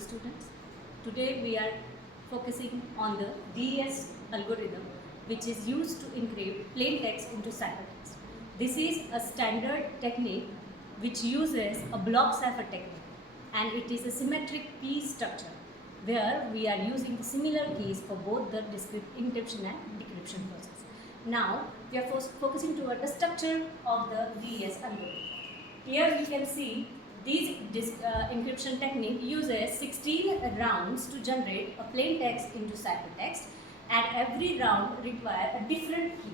students. Today we are focusing on the DES algorithm, which is used to encrypt plain text into ciphertext. This is a standard technique which uses a block cipher technique, and it is a symmetric key structure where we are using the similar keys for both the encryption and decryption process. Now we are focusing toward the structure of the DES algorithm. Here we can see this encryption technique uses 16 rounds to generate a plain text into ciphertext, and every round requires a different key.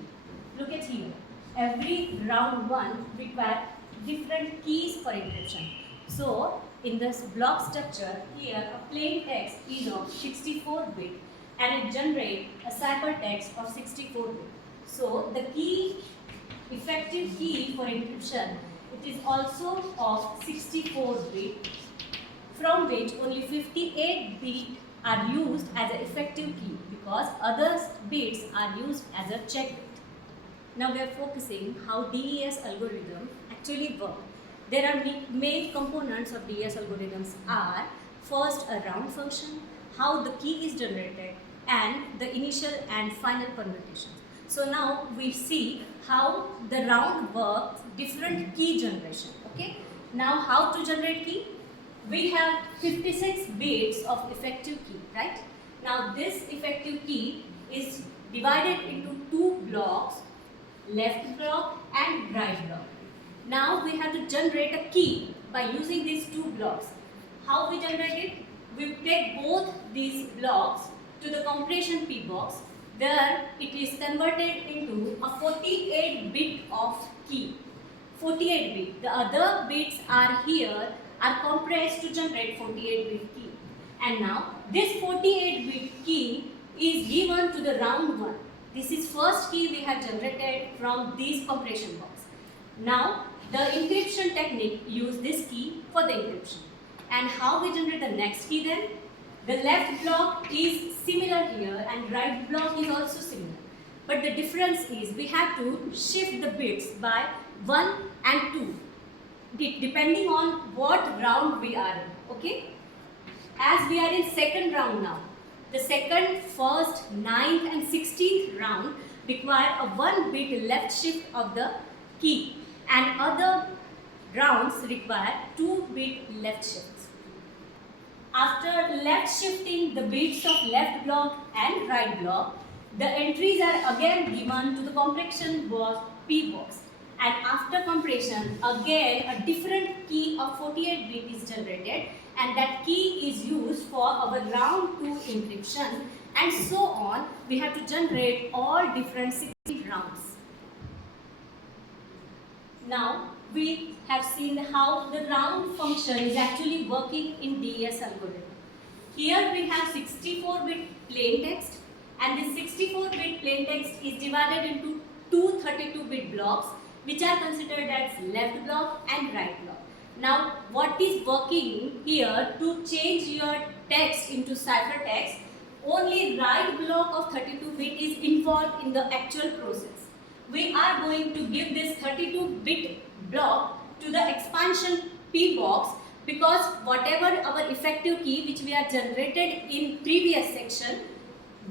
Look at here. Every round one requires different keys for encryption. So in this block structure here, a plain text is of 64-bit and it generates a ciphertext of 64-bit. So the effective key for encryption, it is also of 64-bit, from which only 58 bits are used as an effective key because other bits are used as a check bit. Now we are focusing how DES algorithm actually work. There are main components of DES algorithms are first a round function, how the key is generated, and the initial and final permutations. So now we see how the round works, different key generation. Okay. Now how to generate key? We have 56 bits of effective key, right? Now this effective key is divided into two blocks, left block and right block. Now we have to generate a key by using these two blocks. How we generate it? We take both these blocks to the compression P box. There it is converted into a 48-bit of key. 48-bit. The other bits are here are compressed to generate 48-bit key. And now this 48-bit key is given to the round one. This is first key we have generated from this compression box. Now the encryption technique use this key for the encryption. And how we generate the next key then? The left block is similar here and right block is also similar. But the difference is we have to shift the bits by 1 and 2 depending on what round we are in. Okay? As we are in second round now, the second, first, 9th and 16th round require a 1-bit left shift of the key, and other rounds require 2-bit left shifts. After left shifting the bits of left block and right block, the entries are again given to the compression box P box. And after compression, again a different key of 48-bit is generated, and that key is used for our round 2 encryption, and so on. We have to generate all different 16 rounds. Now we have seen how the round function is actually working in DES algorithm. Here we have 64-bit plain text, and this 64-bit plain text is divided into two 32-bit blocks, which are considered as left block and right block. Now what is working here to change your text into ciphertext? Only right block of 32-bit is involved in the actual process. We are going to give this 32-bit block to the expansion P box, because whatever our effective key which we are generated in previous section,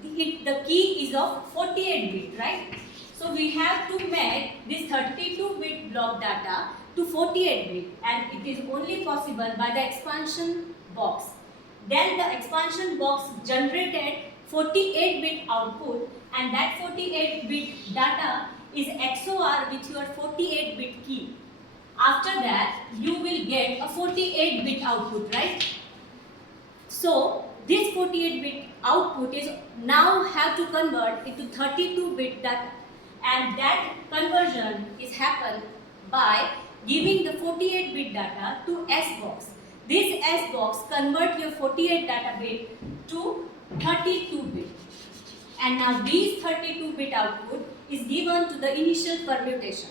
the key is of 48-bit, right? So we have to make this 32-bit block data to 48-bit, and it is only possible by the expansion box. Then the expansion box generated 48-bit output, and that 48-bit data is XOR with your 48-bit key. After that, you will get a 48-bit output, right? So this 48-bit output is now have to convert into 32-bit data, and that conversion is happened by giving the 48-bit data to S box. This S box convert your 48 data bit to 32-bit, and now these 32-bit output is given to the initial permutation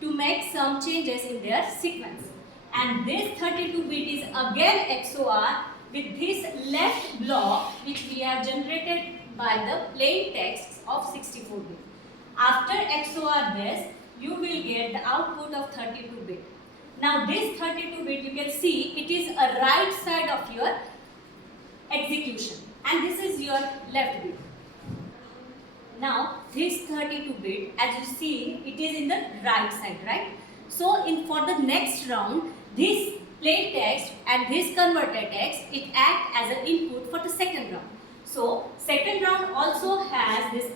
to make some changes in their sequence, and this 32-bit is again XOR with this left block which we have generated by the plain text of 64-bit. After XOR this, you will get the output of 32-bit. Now this 32-bit, you can see it is a right side of your execution, and this is your left bit. Now this 32-bit, as you see, it is in the right side, right? So for the next round, this plain text and this converted text, it act as an input for the second round. So second round also has this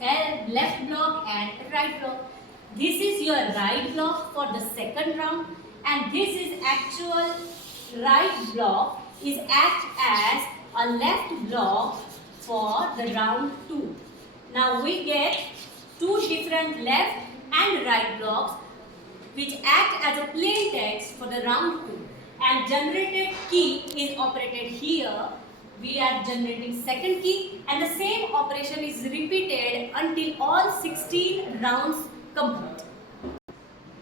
left block and right block. This is your right block for the second round, and this is actual right block is act as a left block for the round 2. Now we get two different left and right blocks which act as a plain text for the round 2, and generated key is operated here. We are generating second key, and the same operation is repeated until all 16 rounds complete.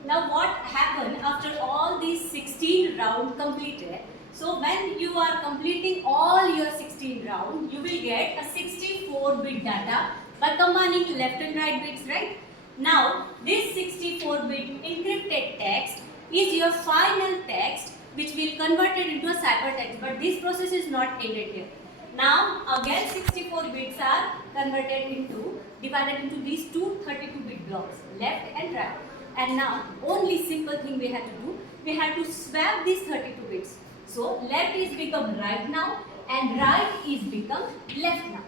Now what happened after all these 16 rounds completed? So when you are completing all your 16 rounds, you will get a 64-bit data by combining left and right bits, right? Now this 64-bit encrypted text is your final text which will convert it into a ciphertext, but this process is not ended here. Now again 64 bits are divided into these two 32-bit blocks, left and right. And now only simple thing we have to do, we have to swap these 32 bits. So left is become right now and right is become left now.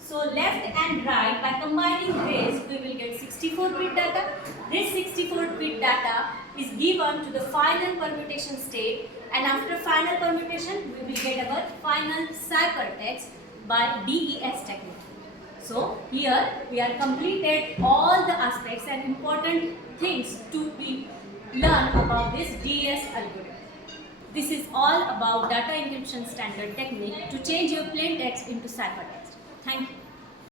So left and right, by combining this, we will get 64-bit data. This 64-bit data is given to the final permutation state, and after final permutation, we will get our final ciphertext by DES technique. So here we are completed all the aspects and important things to be learned about this DES algorithm. This is all about data encryption standard technique to change your plain text into ciphertext. Thank you.